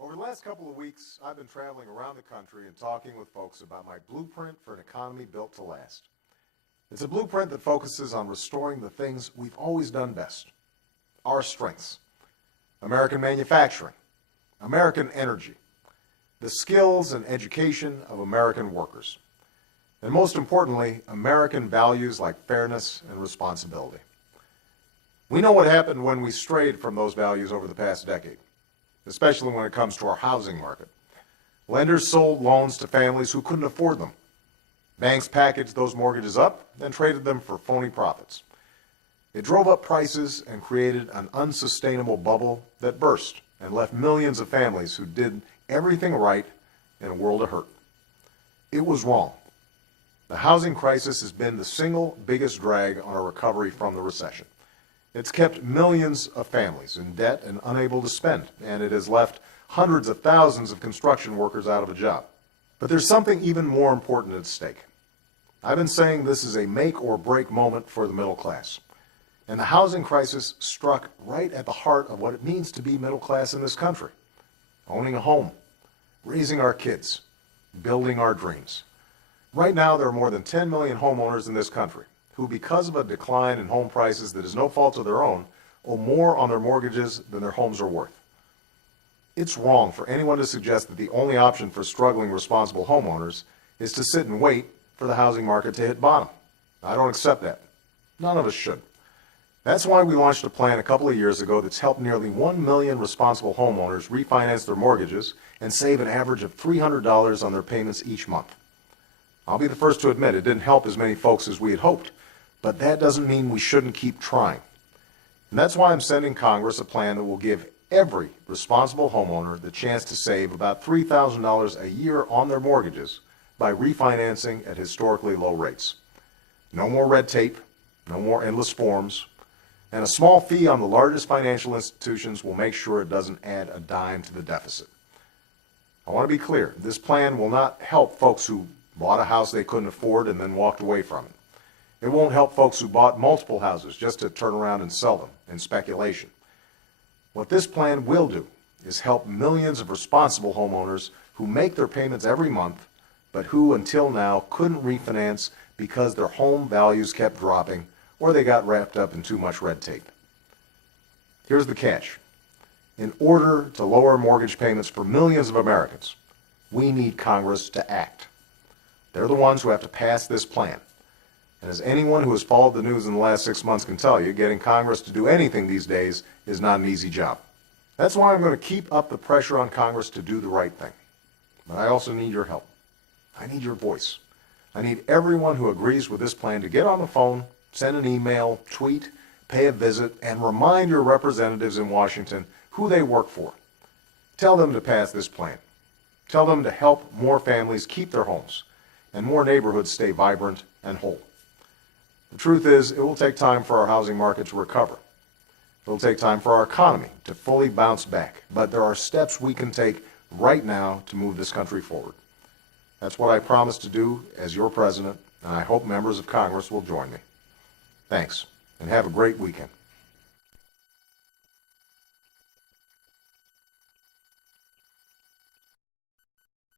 Over the last couple of weeks, I've been traveling around the country and talking with folks about my blueprint for an economy built to last. It's a blueprint that focuses on restoring the things we've always done best, our strengths: American manufacturing, American energy, the skills and education of American workers, and most importantly, American values like fairness and responsibility. We know what happened when we strayed from those values over the past decade, especially when it comes to our housing market. Lenders sold loans to families who couldn't afford them. Banks packaged those mortgages up, then traded them for phony profits. It drove up prices and created an unsustainable bubble that burst and left millions of families who did everything right in a world of hurt. It was wrong. The housing crisis has been the single biggest drag on our recovery from the recession. It's kept millions of families in debt and unable to spend, and it has left hundreds of thousands of construction workers out of a job. But there's something even more important at stake. I've been saying this is a make or break moment for the middle class. And the housing crisis struck right at the heart of what it means to be middle class in this country. Owning a home, raising our kids, building our dreams. Right now, there are more than 10 million homeowners in this country who, because of a decline in home prices that is no fault of their own, owe more on their mortgages than their homes are worth. It's wrong for anyone to suggest that the only option for struggling responsible homeowners is to sit and wait for the housing market to hit bottom. I don't accept that. None of us should. That's why we launched a plan a couple of years ago that's helped nearly 1 million responsible homeowners refinance their mortgages and save an average of $300 on their payments each month. I'll be the first to admit it didn't help as many folks as we had hoped, but that doesn't mean we shouldn't keep trying. And that's why I'm sending Congress a plan that will give every responsible homeowner the chance to save about $3,000 a year on their mortgages by refinancing at historically low rates. No more red tape, no more endless forms, and a small fee on the largest financial institutions will make sure it doesn't add a dime to the deficit. I want to be clear, this plan will not help folks who bought a house they couldn't afford and then walked away from it. It won't help folks who bought multiple houses just to turn around and sell them in speculation. What this plan will do is help millions of responsible homeowners who make their payments every month, but who until now couldn't refinance because their home values kept dropping or they got wrapped up in too much red tape. Here's the catch. In order to lower mortgage payments for millions of Americans, we need Congress to act. They're the ones who have to pass this plan. And as anyone who has followed the news in the last 6 months can tell you, getting Congress to do anything these days is not an easy job. That's why I'm going to keep up the pressure on Congress to do the right thing. But I also need your help. I need your voice. I need everyone who agrees with this plan to get on the phone, send an email, tweet, pay a visit, and remind your representatives in Washington who they work for. Tell them to pass this plan. Tell them to help more families keep their homes and more neighborhoods stay vibrant and whole. The truth is, it will take time for our housing market to recover. It will take time for our economy to fully bounce back, but there are steps we can take right now to move this country forward. That's what I promise to do as your president, and I hope members of Congress will join me. Thanks, and have a great weekend.